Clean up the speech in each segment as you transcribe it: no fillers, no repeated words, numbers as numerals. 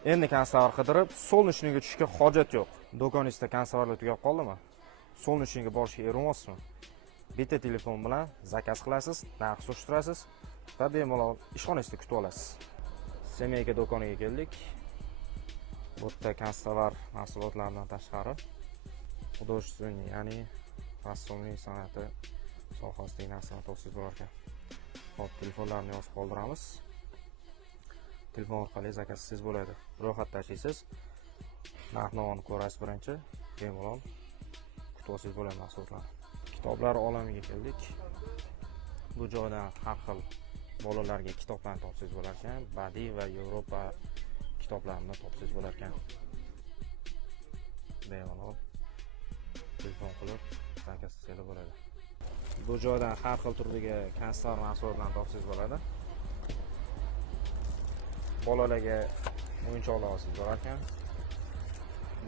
Endi konservator qidirib, solnishniga tushishga hojat yo'q. Do'koningizda konservator tugab qoldimi? Solnishniga borishga erinmayapsizmi? Bitta telefon bilan zakaz qilasiz, narx surishtirasiz va bemalol ishxonangizda kutib olasiz. Semeyka do'koniga keldik. Bu yerda konservator mahsulotlaridan tashqari художественный, ya'ni rassomlik san'ati sohasidagi narsalarni topsangiz bo'lar ekan. Hop, telefonlarni yozib qoldiramiz. Telefon orqali zakaz qilsangiz bo'ladi. Ro'yxat tashlaysiz. Narx-navoni ko'rasiz birinchi, bemalol kutib olsangiz bo'ladi mahsulotlarni. Kitoblar olamiga keldik. Bu joydan har xil bolalarga kitoblarni topsangiz bo'lar ekan. Badiiy va Yevropa kitoblarini topsangiz bo'lar ekan. Bemalol telefon qilib zakaz qilsangiz bo'ladi. Bu joydan har xil turdagi konserv mahsulotlarni topsangiz bo'ladi. Bolalarga o'yinchoqlar olsangiz bo'lar ekan.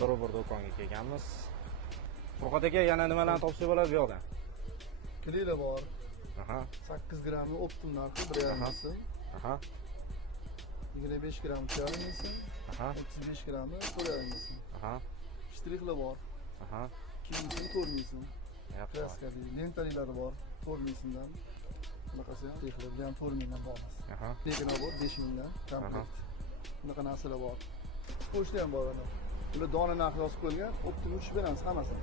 Bir do'konga kelganmiz. Furqat aka, yana nimalarni topsangiz bo'ladi bu yoqda? Klila bor. Aha. 8 grammi optim narxi 1,5 so'm. Aha. 25 gramm 3,5 so'm. Aha. 35 grammi 4,5 so'm. Aha. Shtrixlar bor. Aha. 2 so'm 4 so'm. Yaxshi. Kraskali lentalilar bor. 4 so'mdan. Bunaqasi ham shtrixlar bilan 4 mingdan bor. Aha. Lekin bor 5 mingdan komplekt. Bunaqa narsalar bor. Qo'shlar ham bor ana. Ular dona narxi yozib qo'yilgan, optim 3 beramiz hammasini.